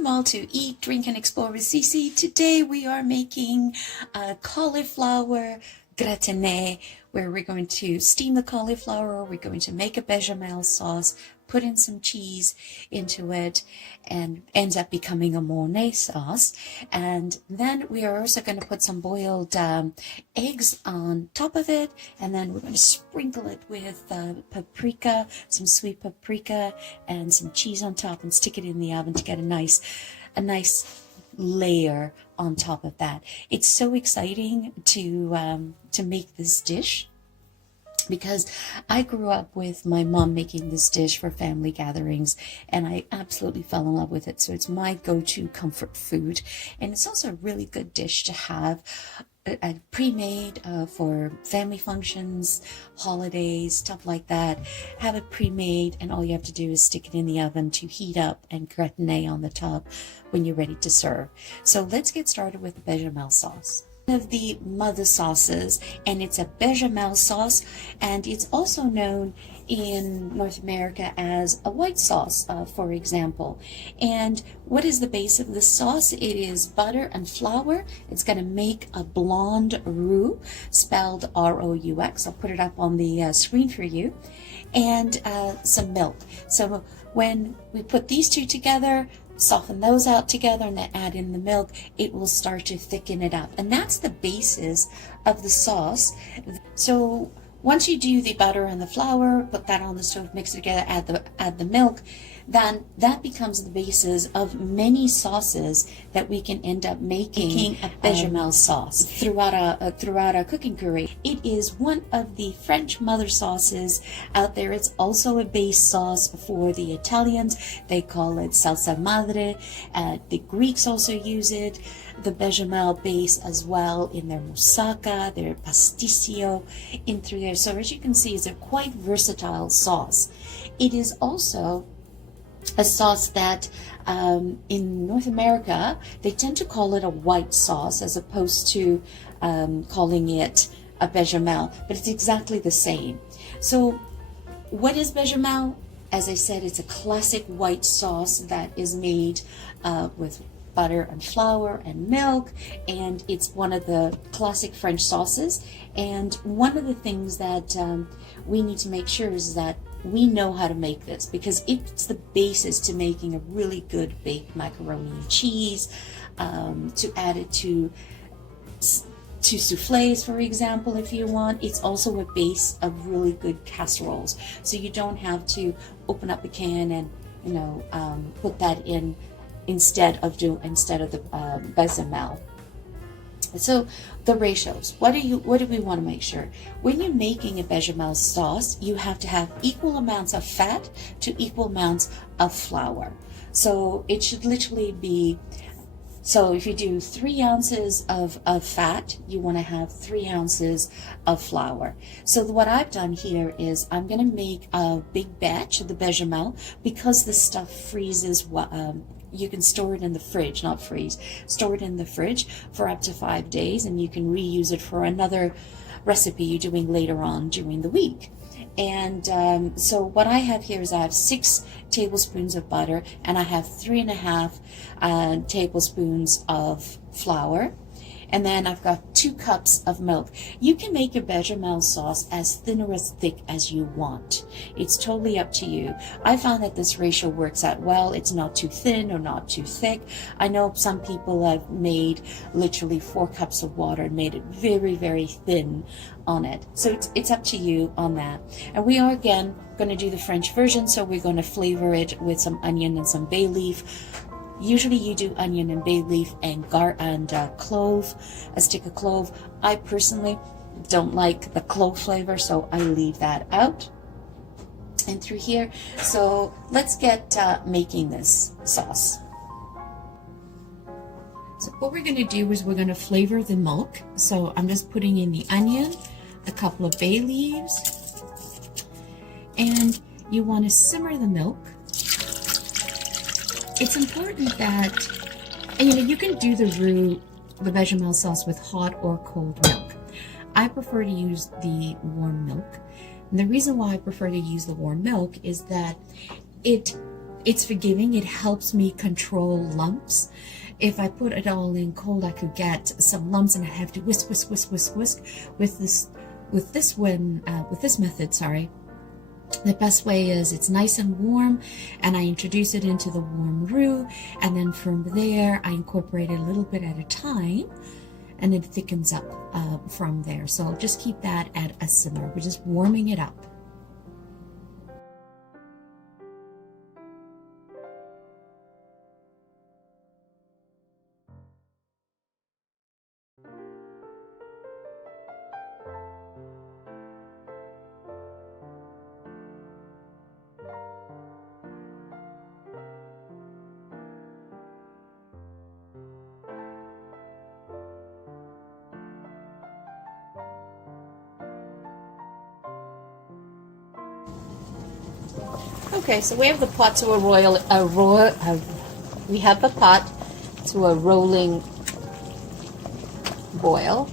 Welcome all to Eat, Drink, and Explore with CC. Today we are making a cauliflower gratin, where we're going to steam the cauliflower, we're going to make a bechamel sauce, put in some cheese into it, and ends up becoming a Mornay sauce. And then we are also going to put some boiled eggs on top of it, and then we're going to sprinkle it with paprika, some sweet paprika, and some cheese on top, and stick it in the oven to get a nice layer on top of that. It's so exciting to make this dish, because I grew up with my mom making this dish for family gatherings, and I absolutely fell in love with it. So it's my go-to comfort food, and it's also a really good dish to have pre-made for family functions, holidays, stuff like that. Have it pre-made, and all you have to do is stick it in the oven to heat up and gratin on the top when you're ready to serve. So let's get started with the bechamel sauce. Of the mother sauces, and it's a bechamel sauce, and it's also known in North America as a white sauce, for example. And what is the base of the sauce? It is butter and flour. It's going to make a blonde roux, spelled R-O-U-X. I'll put it up on the screen for you, and some milk. So when we put these two together, soften those out together, and then add in the milk, it will start to thicken it up. And that's the basis of the sauce. So once you do the butter and the flour, put that on the stove, mix it together, add the milk, then that becomes the basis of many sauces that we can end up making a bechamel sauce throughout our cooking career. It is one of the French mother sauces out there. It's also a base sauce for the Italians. They call it salsa madre. The Greeks also use it, the bechamel base as well, in their moussaka, their pasticcio, in through there. So as you can see, it's a quite versatile sauce. It is also a sauce that in North America, they tend to call it a white sauce as opposed to calling it a bechamel, but it's exactly the same. So what is bechamel? As I said, it's a classic white sauce that is made with butter and flour and milk, and it's one of the classic French sauces. And one of the things that we need to make sure is that we know how to make this, because it's the basis to making a really good baked macaroni and cheese, to add it to soufflés, for example, if you want. It's also a base of really good casseroles, so you don't have to open up a can and put that in instead of the bechamel. So the ratios, what do we want to make sure? When you're making a bechamel sauce, you have to have equal amounts of fat to equal amounts of flour. So it should literally be, so if you do 3 ounces of fat, you want to have 3 ounces of flour. So what I've done here is I'm going to make a big batch of the bechamel, because this stuff freezes. You can store it in the fridge, not freeze, store it in the fridge for up to 5 days, and you can reuse it for another recipe you're doing later on during the week. And so what I have here is I have 6 tablespoons of butter, and I have 3.5 tablespoons of flour. And then I've got 2 cups of milk. You can make a bechamel sauce as thin or as thick as you want. It's totally up to you. I found that this ratio works out well. It's not too thin or not too thick. I know some people have made literally 4 cups of water and made it very, very thin on it. So it's up to you on that. And we are, again, going to do the French version, so we're going to flavor it with some onion and some bay leaf. Usually you do onion and bay leaf and clove, a stick of clove. I personally don't like the clove flavor, so I leave that out. And through here, so let's get making this sauce. So what we're going to do is we're going to flavor the milk. So I'm just putting in the onion, a couple of bay leaves, and you want to simmer the milk. It's important that, and you can do the bechamel sauce with hot or cold milk. I prefer to use the warm milk. And the reason why I prefer to use the warm milk is that it it's forgiving. It helps me control lumps. If I put it all in cold, I could get some lumps, and I have to whisk, whisk, whisk, whisk, whisk. With this method, sorry. The best way is it's nice and warm, and I introduce it into the warm roux, and then from there I incorporate it a little bit at a time, and it thickens up from there. So I'll just keep that at a simmer. We're just warming it up. Okay, so we have the pot to we have the pot to a rolling boil.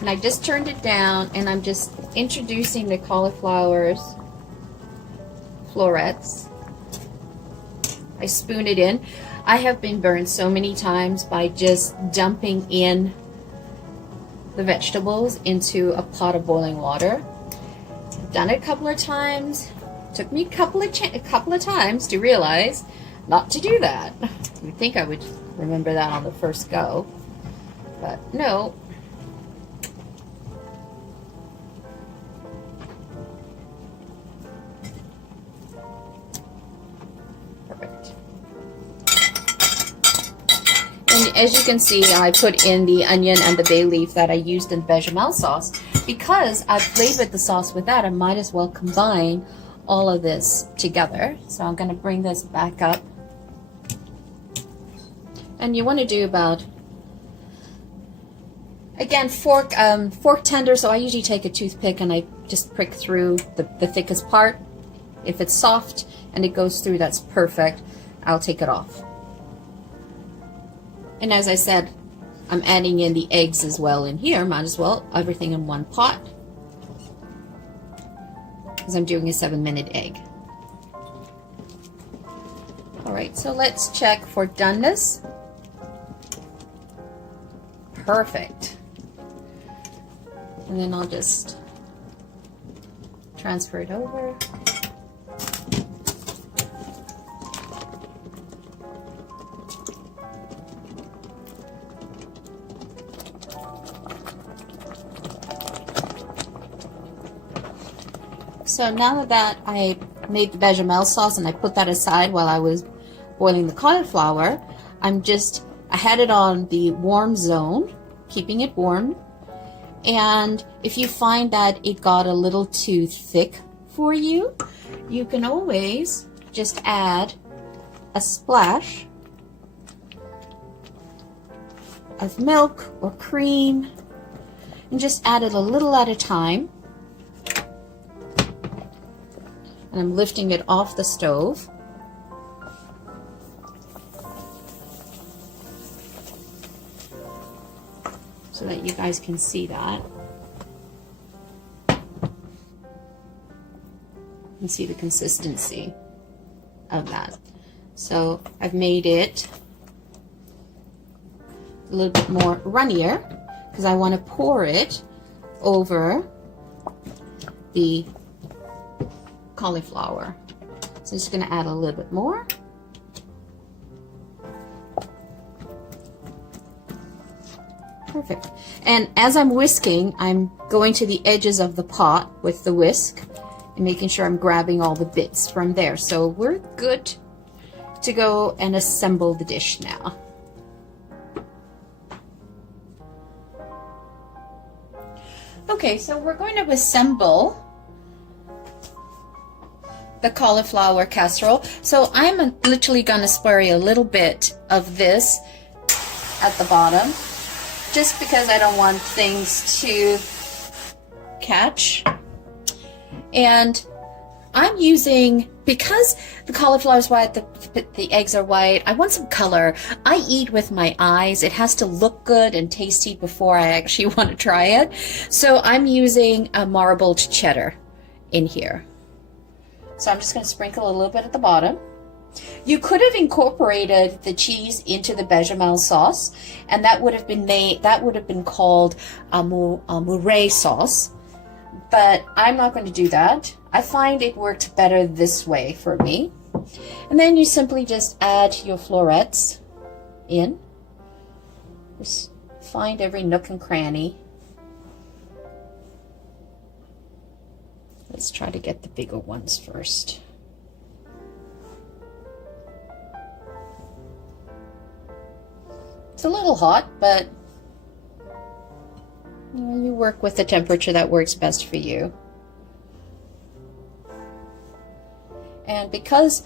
And I just turned it down, and I'm just introducing the cauliflower's florets. I spoon it in. I have been burned so many times by just dumping in the vegetables into a pot of boiling water. I've done it a couple of times. Took me a couple of times to realize not to do that. You'd think I would remember that on the first go, but no. And as you can see, I put in the onion and the bay leaf that I used in bechamel sauce. Because I've flavored the sauce with that, I might as well combine all of this together. So I'm going to bring this back up. And you want to do about, again, fork tender, so I usually take a toothpick and I just prick through the thickest part. If it's soft and it goes through, that's perfect. I'll take it off. And as I said, I'm adding in the eggs as well in here. Might as well, everything in one pot, because I'm doing a 7-minute egg. Alright, so let's check for doneness. Perfect. And then I'll just transfer it over. So now that I made the bechamel sauce and I put that aside while I was boiling the cauliflower, I had it on the warm zone, keeping it warm. And if you find that it got a little too thick for you, you can always just add a splash of milk or cream and just add it a little at a time. And I'm lifting it off the stove. So that you guys can see that. And see the consistency of that. So I've made it a little bit more runnier because I want to pour it over the cauliflower. So I'm just going to add a little bit more. Perfect. And as I'm whisking, I'm going to the edges of the pot with the whisk and making sure I'm grabbing all the bits from there. So we're good to go and assemble the dish now. Okay, so we're going to assemble the cauliflower casserole. So I'm literally going to spray a little bit of this at the bottom, just because I don't want things to catch. And I'm using because the cauliflower is white, the eggs are white, I want some color. I eat with my eyes. It has to look good and tasty before I actually want to try it. So I'm using a marbled cheddar in here. So I'm just going to sprinkle a little bit at the bottom. You could have incorporated the cheese into the bechamel sauce, and that would have been called a mouret sauce. But I'm not going to do that. I find it worked better this way for me. And then you simply just add your florets in. Just find every nook and cranny. Let's try to get the bigger ones first. It's a little hot, but you work with the temperature that works best for you. And because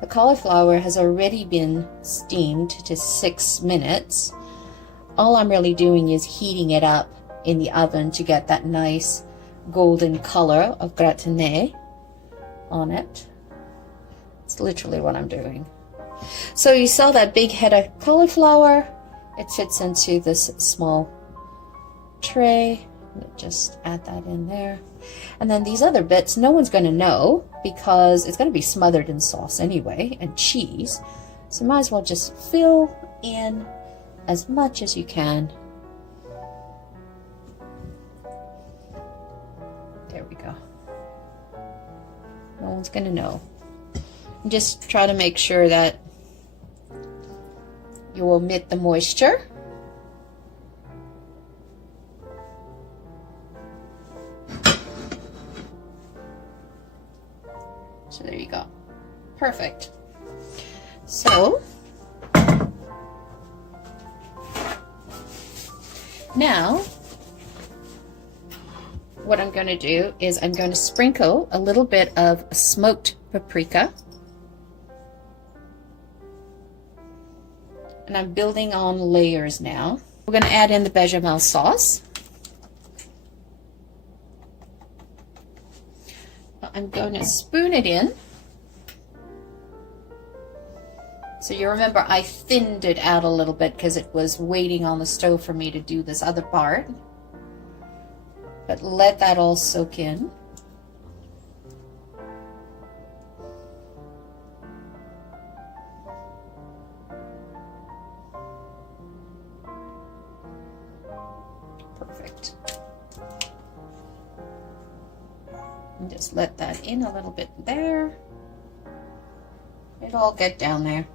the cauliflower has already been steamed to 6 minutes, all I'm really doing is heating it up in the oven to get that nice golden color of gratin on it. It's literally what I'm doing. So you saw that big head of cauliflower. It fits into this small tray. Just add that in there. And then these other bits, no one's going to know because it's going to be smothered in sauce anyway and cheese. So might as well just fill in as much as you can. There we go. No one's going to know. And just try to make sure that you omit the moisture. So there you go. Perfect. So now what I'm going to do is I'm going to sprinkle a little bit of smoked paprika. And I'm building on layers now. We're going to add in the bechamel sauce. I'm going to spoon it in. So you remember I thinned it out a little bit because it was waiting on the stove for me to do this other part. But let that all soak in. Perfect. And just let that in a little bit there. It'll all get down there.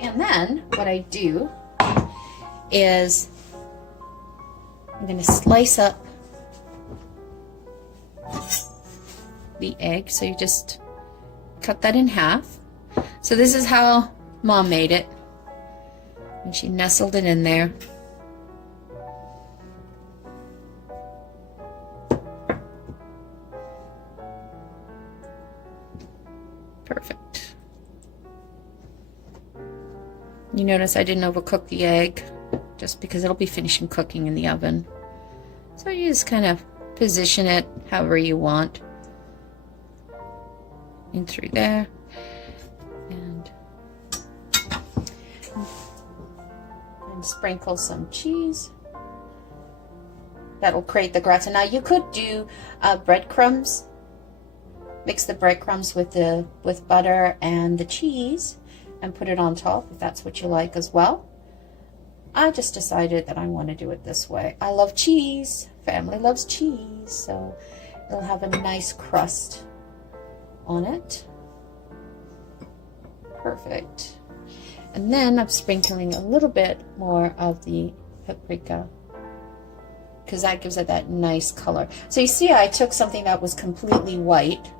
And then what I do is I'm going to slice up the egg. So you just cut that in half. So this is how Mom made it. And she nestled it in there. Perfect. You notice I didn't overcook the egg just because it'll be finishing cooking in the oven. So you just kind of position it however you want. In through there. And sprinkle some cheese. That'll create the gratin. Now you could do breadcrumbs. Mix the breadcrumbs with butter and the cheese and put it on top if that's what you like as well. I just decided that I want to do it this way. I love cheese. Family loves cheese, so it'll have a nice crust on it. Perfect. And then I'm sprinkling a little bit more of the paprika because that gives it that nice color. So you see I took something that was completely white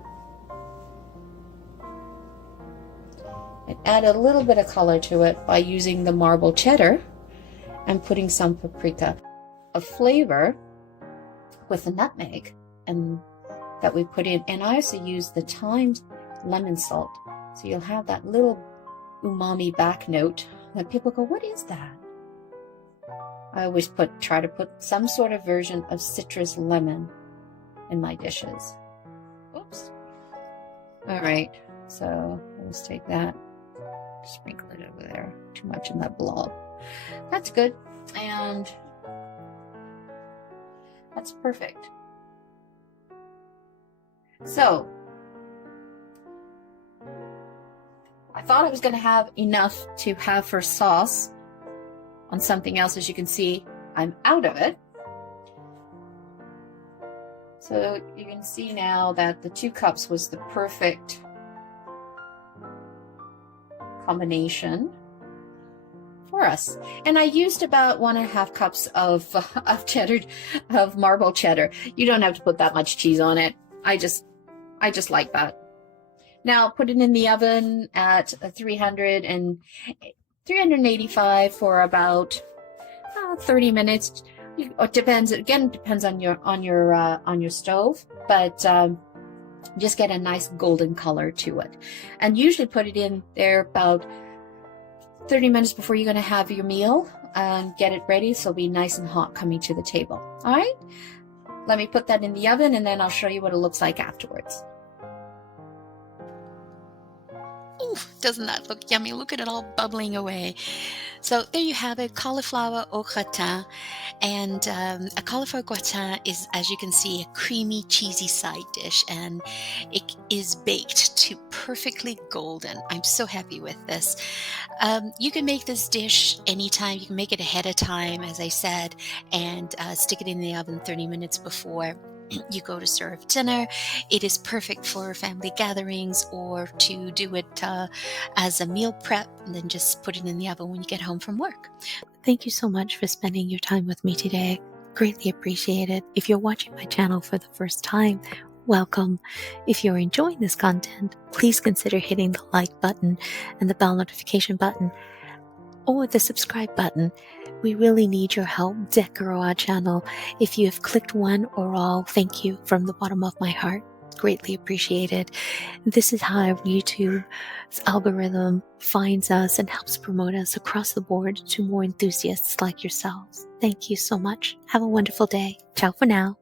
and add a little bit of color to it by using the marbled cheddar and putting some paprika. A flavor with the nutmeg and that we put in, and I also use the thyme lemon salt. So you'll have that little umami back note that people go, what is that? I always try to put some sort of version of citrus lemon in my dishes. Oops. All right, so let's take that, sprinkle it over there. Too much in that blob. That's good, and that's perfect. So I thought I was going to have enough to have for sauce on something else. As you can see, I'm out of it. So you can see now that the 2 cups was the perfect combination for us. And I used about 1.5 cups of cheddar, of marble cheddar. You don't have to put that much cheese on it. I just like that. Now put it in the oven at 385 for about 30 minutes. It depends. Again, it depends on your stove, but just get a nice golden color to it. And usually put it in there about 30 minutes before you're going to have your meal and get it ready, so it'll be nice and hot coming to the table. All right, let me put that in the oven and then I'll show you what it looks like afterwards. Ooh, doesn't that look yummy? Look at it all bubbling away. So there you have it, cauliflower au gratin. And a cauliflower gratin is, as you can see, a creamy, cheesy side dish, and it is baked to perfectly golden. I'm so happy with this. You can make this dish anytime. You can make it ahead of time, as I said, and stick it in the oven 30 minutes before you go to serve dinner. It is perfect for family gatherings, or to do it as a meal prep and then just put it in the oven when you get home from work. Thank you so much for spending your time with me today. Greatly appreciate it. If you're watching my channel for the first time, welcome. If you're enjoying this content, please consider hitting the like button and the bell notification button, or the subscribe button. We really need your help to grow our channel. If you have clicked one or all, thank you from the bottom of my heart. Greatly appreciated. This is how YouTube's algorithm finds us and helps promote us across the board to more enthusiasts like yourselves. Thank you so much. Have a wonderful day. Ciao for now.